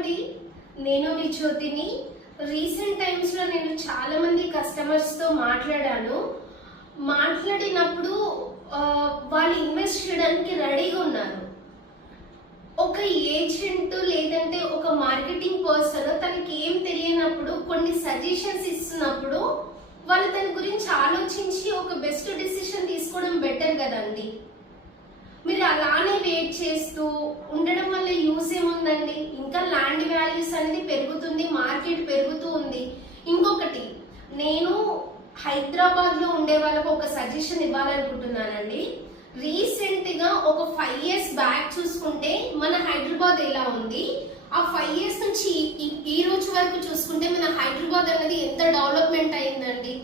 అండి, నేను మీ జ్యోతిని. రీసెంట్ టైమ్స్లో నేను చాలా మంది కస్టమర్స్తో మాట్లాడినప్పుడు వాళ్ళు ఇన్వెస్ట్ చేయడానికి రెడీగా ఉన్నారు. ఒక ఏజెంట్ లేదంటే ఒక మార్కెటింగ్ పర్సన్ తనకి ఏం తెలియనప్పుడు కొన్ని సజెషన్స్ ఇస్తున్నప్పుడు వాళ్ళు దాని గురించి ఆలోచించి ఒక బెస్ట్ డిసిషన్ తీసుకోవడం బెటర్ కదండి. మీరు అలానే వెయిట్ చేస్తూ ఉండడం వల్ల యూస్ ఏముందండి? ఇంకా ల్యాండ్ వాల్యూస్ అనేది పెరుగుతుంది, మార్కెట్ పెరుగుతూ ఉంది. ఇంకొకటి, నేను హైదరాబాద్లో ఉండే వాళ్ళకు ఒక సజెషన్ ఇవ్వాలనుకుంటున్నానండి. రీసెంట్గా ఒక 5 years బ్యాక్ చూసుకుంటే మన హైదరాబాద్ ఎలా ఉంది, ఆ 5 years నుంచి ఈ రోజు వరకు చూసుకుంటే మన హైదరాబాద్ అనేది ఎంత డెవలప్మెంట్ అయిందండి.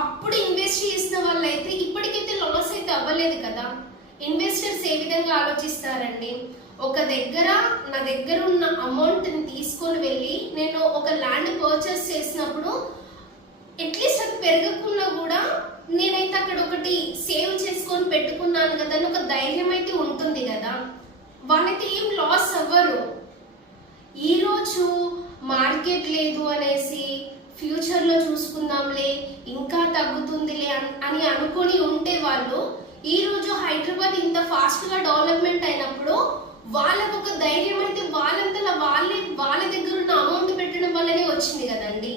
అప్పుడు ఇన్వెస్ట్ చేసిన వాళ్ళైతే ఇప్పటికైతే లాస్ అయితే అవ్వలేదు కదా. ఇన్వెస్టర్స్ ఏ విధంగా ఆలోచిస్తారండి? నా దగ్గర ఉన్న అమౌంట్ని తీసుకొని వెళ్ళి నేను ఒక ల్యాండ్ పర్చేస్ చేసినప్పుడు అట్లీస్ట్ అది పెరగకుండా కూడా నేనైతే అక్కడ ఒకటి సేవ్ చేసుకొని పెట్టుకున్నాను కదా అని ఒక ధైర్యం అయితే ఉంటుంది కదా. వాళ్ళైతే ఏం లాస్ అవ్వరు. ఈరోజు మార్కెట్ లేదు అనేసి ఫ్యూచర్లో చూసుకుందాంలే ఇంకా తగ్గుతుందిలే అని అనుకొని ఉంటే వాళ్ళు ఈ రోజు హైదరాబాద్ ఇంత ఫాస్ట్ గా డెవలప్మెంట్ అయినప్పుడు వాళ్ళకు ఒక ధైర్యం అయితే వాళ్ళంతలా వాళ్ళ దగ్గర ఉన్న అమౌంట్ పెట్టడం వల్లనే వచ్చింది కదండి.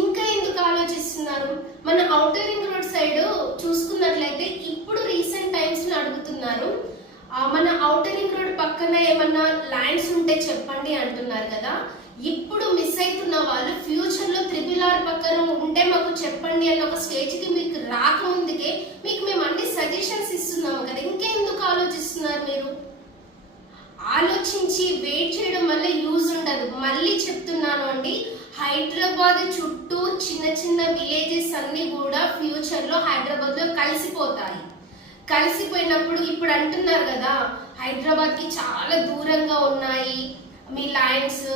ఇంకా ఎందుకు ఆలోచిస్తున్నారు? మన ఔటర్ రింగ్ రోడ్ సైడ్ చూసుకున్నట్లయితే ఇప్పుడు రీసెంట్ టైమ్స్ లో అడుగుతున్నారు, మన ఔటర్ రింగ్ రోడ్ పక్కన ఏమన్నా ల్యాండ్స్ ఉంటే చెప్పండి అంటున్నారు కదా. ఇప్పుడు మిస్ అవుతున్న వాళ్ళు ఫ్యూచర్ లో RRR పక్కన ఉంటే మాకు చెప్పండి అన్న ఒక స్టేజ్ కి మీకు రాకముందుకే మీకు మేము అన్ని సజెషన్స్ ఇస్తున్నాము కదా. ఇంకెందుకు ఆలోచిస్తున్నారు? మీరు ఆలోచించి వెయిట్ చేయడం వల్ల యూజ్ ఉండదు. మళ్ళీ చెప్తున్నాను అండి, హైదరాబాద్ చుట్టూ చిన్న చిన్న విలేజెస్ అన్ని కూడా ఫ్యూచర్ లో హైదరాబాద్ లో కలిసిపోయినప్పుడు ఇప్పుడు అంటున్నారు కదా హైదరాబాద్ కి చాలా దూరంగా ఉన్నాయి మీ ల్యాండ్స్,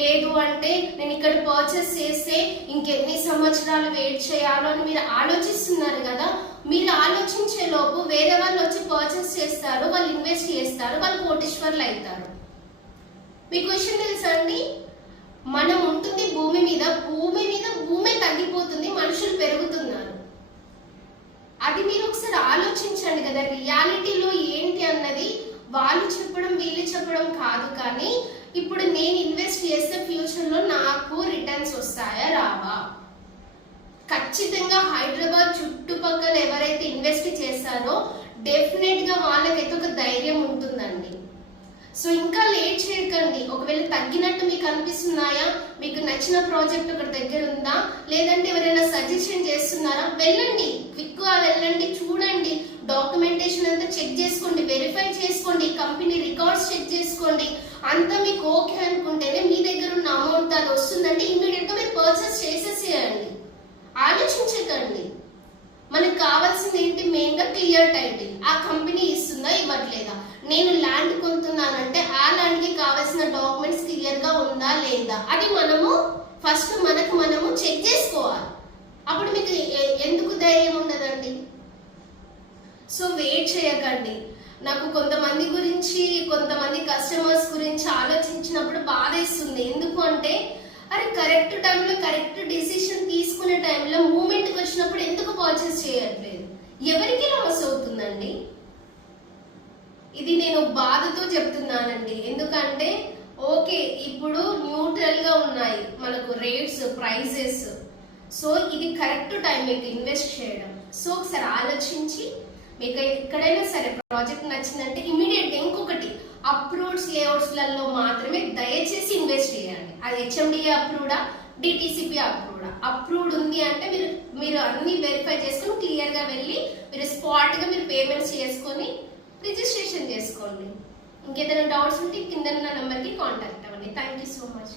లేదు అంటే నేను ఇక్కడ పర్చేస్ చేస్తే ఇంకెన్ని సంవత్సరాలు వెయిట్ చేయాలో అని మీరు ఆలోచిస్తున్నారు కదా. మీరు ఆలోచించే లోపు వేరే వాళ్ళు వచ్చి పర్చేస్ చేస్తారు, వాళ్ళు ఇన్వెస్ట్ చేస్తారు, వాళ్ళు కోటీశ్వర్లు అవుతారు. మీకు విషయం తెలుసా అండి? మనం ఉంటుంది భూమి మీద భూమి తగ్గిపోతుంది, మనుషులు పెరుగుతున్నారు. అది మీరు ఒకసారి ఆలోచించండి కదా. రియాలిటీలో ఏంటి అన్నది వాళ్ళు చెప్పడం వీళ్ళు చెప్పడం కాదు, కానీ ఇప్పుడు నేను ఇన్వెస్ట్ చేస్తే ఫ్యూచర్ లో నాకు రిటర్న్స్ వస్తాయా రావా? ఖచ్చితంగా హైదరాబాద్ చుట్టుపక్కల ఎవరైతే ఇన్వెస్ట్ చేస్తారో డెఫినెట్ గా వాళ్ళకైతే ఒక ధైర్యం ఉంటుందండి. సో ఇంకా లేట్ చేయకండి. ఒకవేళ తగ్గినట్టు మీకు అనిపిస్తున్నాయా, మీకు నచ్చిన ప్రాజెక్ట్ ఒకటి దగ్గర ఉందా, లేదంటే ఎవరైనా సజెషన్ చేస్తున్నారా, వెళ్ళండి, క్విక్ గా వెళ్ళండి, చూడండి, డాక్యుమెంటేషన్ అంతా చెక్ చేసుకోండి, వెరిఫై చేసుకోండి, కంపెనీ రికార్డ్స్ చెక్ చేసుకోండి. అంతా మీకు ఓకే అనుకుంటేనే మీ దగ్గర ఉన్న అమౌంట్ అది వస్తుందంటే ఇమ్మీడియట్ గా మీరు పర్చేస్ చేసేసేయండి. ఆలోచించకండి. మనకు కావాల్సింది ఏంటి? మెయిన్ గా క్లియర్ టైటిల్. ఆ కంపెనీ ఇస్తుందా ఇవ్వట్లేదా? నేను ల్యాండ్ కొంటున్నానంటే ఆ ల్యాండ్ కి కావాల్సిన డాక్యుమెంట్స్ క్లియర్ గా ఉందా లేదా, అది మనము ఫస్ట్ మనము చెక్ చేసుకోవాలి. అప్పుడు మీకు ఎందుకు ధైర్యం ఉండదండి? సో వెయిట్ చేయకండి. నాకు కొంతమంది కస్టమర్స్ గురించి ఆలోచించినప్పుడు బాధ ఇస్తుంది. ఎందుకు అంటే అరే కరెక్ట్ టైంలో కరెక్ట్ డిసిషన్ తీసుకునే టైంలో మూమెంట్కి వచ్చినప్పుడు ఎందుకు పర్చేస్ చేయట్లేదు? ఎవరికి లాస్ అవుతుందండి? ఇది నేను బాధతో చెప్తున్నానండి. ఎందుకంటే ఓకే, ఇప్పుడు న్యూట్రల్ గా ఉన్నాయి మనకు రేట్స్, ప్రైజెస్. సో ఇది కరెక్ట్ టైం మీకు ఇన్వెస్ట్ చేయడం. సో ఒకసారి ఆలోచించి మీకు ఎక్కడైనా సరే ప్రాజెక్ట్ నచ్చిందంటే ఇమీడియట్ గా ఇంకొకటి, అప్రూవ్డ్స్ లేఅవుట్స్లలో మాత్రమే దయచేసి ఇన్వెస్ట్ చేయండి. అది HMDA అప్రూవ్డా, DTCP అప్రూవ్డ్ ఉంది అంటే మీరు అన్ని వెరిఫై చేసుకొని క్లియర్ గా వెళ్ళి మీరు స్పాట్ గా మీరు పేమెంట్స్ చేసుకొని రిజిస్ట్రేషన్ చేసుకోండి. ఇంకేదైనా డౌట్స్ ఉంటే కింద నెంబర్కి కాంటాక్ట్ అవ్వండి. Thank you so much.